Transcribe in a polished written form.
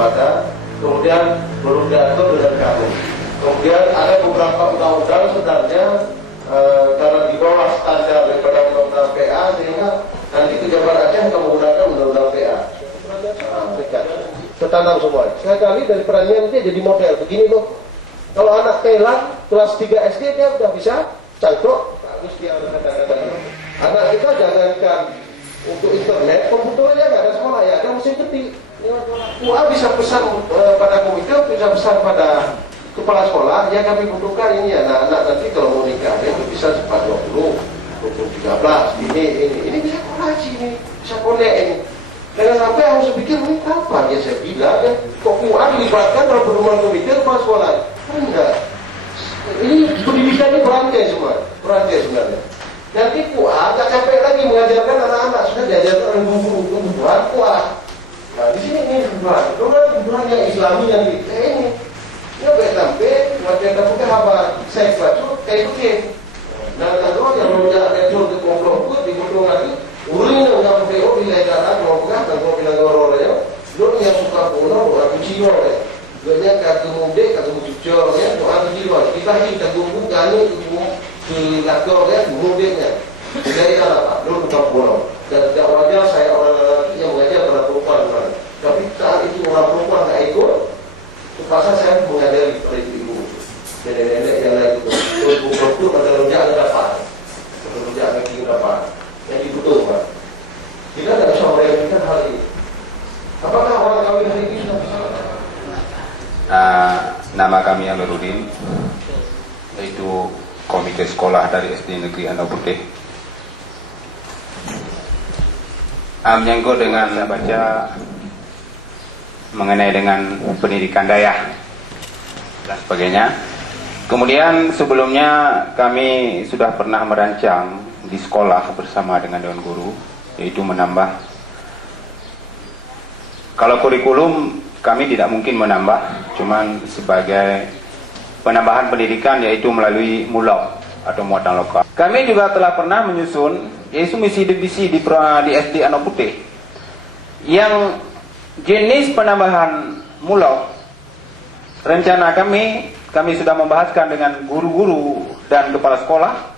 pada, kemudian belum diatur dengan kamu. Kemudian ada beberapa undang-undang sebenarnya karena di bawah standar daripada undang-undang PA, sehingga nanti pejabat Aceh akan menggunakan undang-undang PA. Tertanam semua. Sekali dari perannya dia jadi model begini loh. Kalau anak Thailand kelas 3 SD dia udah bisa cangkruk, bagus dia kata-kata. Anak kita jangankan untuk internet, komputer aja nggak ada sekolah ya, ada mesin ketik. UA bisa pesan pada komite, bisa pesan pada kepala sekolah, ya kami butuhkan ini ya. Nah, anak nanti kalau mau nikah, dia bisa cepat 20, 13, ini bisa koneksi ini, bisa konek ini. Jangan sampai harus pikir ini kapan ya saya bilang ya, kok UA dilibatkan dalam pertemuan komite kepala sekolah? Enggak. Ini pendidikannya berantai semua, berantai sebenarnya. Nanti UA nggak capek lagi mengajarkan anak-anak, sudah diajarkan oleh guru kebutuhan UA. Nah di sini ini kebutuhan yang Islami yang ini. Ya baik sampai wajar dapat kabar saya baca kayak begini. Nah kalau yang menjadi network ke kelompok di gedung lagi, uring yang PO di ledaran kelompok dan kelompok bilang orang ya, dulu yang suka pulau orang kecil ya, banyak kagum muda kagum cucur ya, orang kecil kita ini kagum gani ke lakor ya, mudanya dari apa? Dulu bukan pulau. Dan tidak wajar saya orang lelaki yang mengajar pada perempuan, tapi saat itu orang perempuan nggak ikut. Terpaksa saya mengajari pada ibu nenek-nenek yang lain itu. Ibu ada rujak ada dapat, ada rujak daging dapat, yang dibutuhkan. Kita tidak bisa merealisasikan hal ini. Apakah orang kawin hari ini sudah bisa? Nama kami Amirudin, yaitu Komite Sekolah dari SD Negeri Andau Putih. Menyangkut dengan saya baca mengenai dengan pendidikan daya dan sebagainya. Kemudian sebelumnya kami sudah pernah merancang di sekolah bersama dengan Dewan Guru, yaitu menambah. Kalau kurikulum kami tidak mungkin menambah, cuman sebagai penambahan pendidikan yaitu melalui mulok atau muatan lokal. Kami juga telah pernah menyusun yaitu misi divisi di SD Andau Putih yang jenis penambahan mulok. Rencana kami sudah membahaskan dengan guru-guru dan kepala sekolah